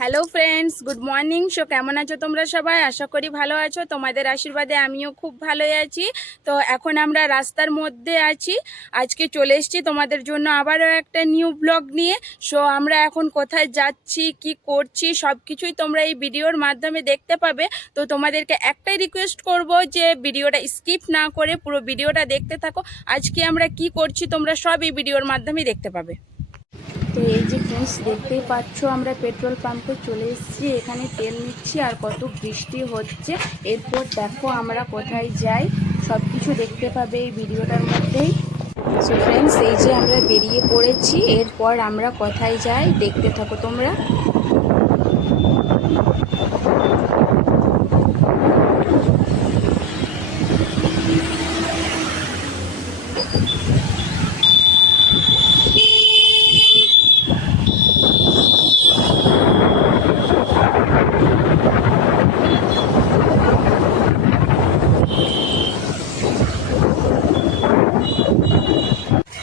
Hello friends, good morning. কেমন আছো তোমরা সবাই? আশা করি ভালো আছো। তোমাদের আশীর্বাদে আমিও খুব ভালোই আছি। তো এখন আমরা রাস্তার মধ্যে আছি। আজকে চলে এসেছি তোমাদের জন্য আবারও একটা নিউ ব্লগ নিয়ে। আমরা এখন কোথায় যাচ্ছি, কি করছি, সব কিছুই তোমরা এই ভিডিওর মাধ্যমে দেখতে পাবে। তো তোমাদেরকে একটাই রিকোয়েস্ট করব যে ভিডিওটা স্কিপ না করে পুরো ভিডিওটা দেখতে থাকো। আজকে আমরা কি করছি তোমরা সব এই ভিডিওর মাধ্যমে দেখতে পাবে। তো এই যে ফ্রেন্ডস, দেখতেই পাচ্ছ আমরা পেট্রোল পাম্পে চলে এসেছি। এখানে তেল নিচ্ছি আর কত বৃষ্টি হচ্ছে। এরপর দেখো আমরা কোথায় যাই, সব কিছু দেখতে পাবে এই ভিডিওটার মধ্যেই। সো ফ্রেন্ডস, এই যে আমরা বেরিয়ে পড়েছি। এরপর আমরা কোথায় যাই দেখতে থাকো তোমরা।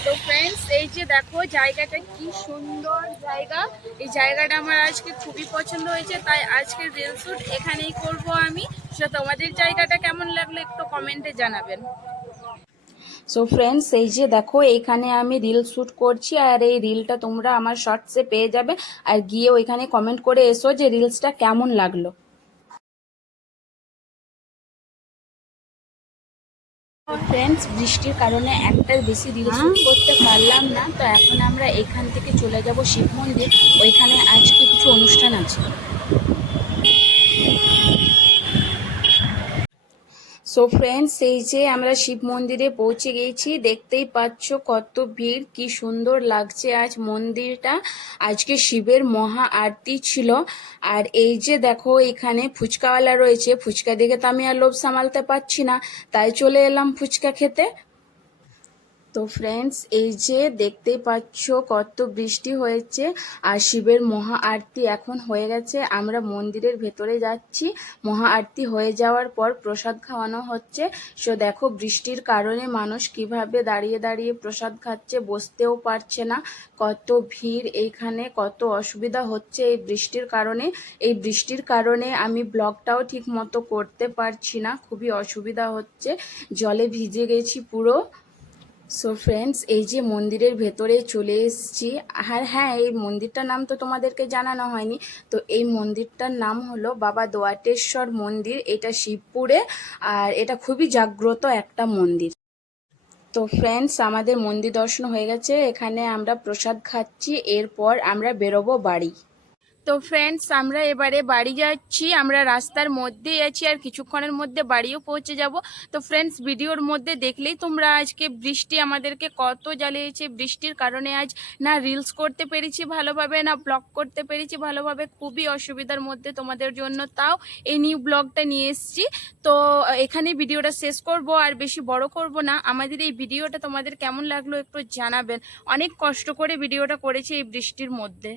তো ফ্রেন্ডস, এই যে দেখো জায়গাটা কি সুন্দর জায়গা। এই জায়গাটা আমার আজকে খুবই পছন্দ হয়েছে, তাই আজকের রিল শুট এখানেই করব আমি। সো তোমাদের জায়গাটা কেমন লাগলো একটু কমেন্টে জানাবেন। সো ফ্রেন্ডস, এই যে দেখো এইখানে আমি রিল শ্যুট করছি, আর এই রিলটা তোমরা আমার শর্টসে পেয়ে যাবে। আর গিয়ে ওইখানে কমেন্ট করে এসো যে রিলসটা কেমন লাগলো। ফ্রেন্ডস, বৃষ্টির কারণে একটার বেশি রিল শ্যুট করতে পারলাম না। তো এখন আমরা এখান থেকে চলে যাব শিব মন্দির। ওইখানে আজকে কিছু অনুষ্ঠান আছে। সো ফ্রেন্ডস, এই যে আমরা শিব মন্দিরে পৌঁছে গেছি। দেখতেই পাচ্ছ কত ভিড়, কি সুন্দর লাগছে আজ মন্দিরটা। আজকে শিবের মহা আরতি ছিল। আর এই যে দেখো এখানে ফুচকাওয়ালা রয়েছে। ফুচকা দেখে তো আমি আর লোভ সামালতে পারছি না, তাই চলে এলাম ফুচকা খেতে। তো ফ্রেন্ডস, এই যে দেখতেই পাচ্ছ কত বৃষ্টি হয়েছে আর শিবের মহা আরতি এখন হয়ে গেছে। আমরা মন্দিরের ভেতরে যাচ্ছি। মহা আরতি হয়ে যাওয়ার পর প্রসাদ খাওয়ানো হচ্ছে। সো দেখো বৃষ্টির কারণে মানুষ কিভাবে দাঁড়িয়ে দাঁড়িয়ে প্রসাদ খাচ্ছে, বসতেও পারছে না। কত ভিড় এইখানে, কত অসুবিধা হচ্ছে এই বৃষ্টির কারণে। এই বৃষ্টির কারণে আমি ব্লগটাও ঠিক মতো করতে পারছি না, খুবই অসুবিধা হচ্ছে। জলে ভিজে গেছি পুরো। সো ফ্রেন্ডস, এই যে মন্দিরের ভেতরে চলে এসেছি। আর হ্যাঁ, এই মন্দিরটার নাম তো তোমাদেরকে জানানো হয়নি। তো এই মন্দিরটার নাম হলো বাবা দোয়াটেশ্বর মন্দির। এটা শিবপুরে, আর এটা খুবই জাগ্রত একটা মন্দির। তো ফ্রেন্ডস, আমাদের মন্দির দর্শন হয়ে গেছে। এখানে আমরা প্রসাদ খাচ্ছি, এরপর আমরা বেরোবো বাড়ি। তো ফ্রেন্ডস, আমরা এবারে বাড়ি যাচ্ছি। আমরা রাস্তার মধ্যেই আছি আর কিছুক্ষণের মধ্যে বাড়িও পৌঁছে যাব। তো ফ্রেন্ডস, ভিডিওর মধ্যে দেখলেই তোমরা আজকে বৃষ্টি আমাদেরকে কত জ্বালিয়েছে। বৃষ্টির কারণে আজ না রিলস করতে পেরেছি ভালোভাবে, না ব্লগ করতে পেরেছি ভালোভাবে। খুবই অসুবিধার মধ্যে তোমাদের জন্য তাও এই নিউ ব্লগটা নিয়ে এসেছি। তো এখানে ভিডিওটা শেষ করব, আর বেশি বড় করব না। আমাদের এই ভিডিওটা তোমাদের কেমন লাগলো একটু জানাবেন। অনেক কষ্ট করে ভিডিওটা করেছি এই বৃষ্টির মধ্যে।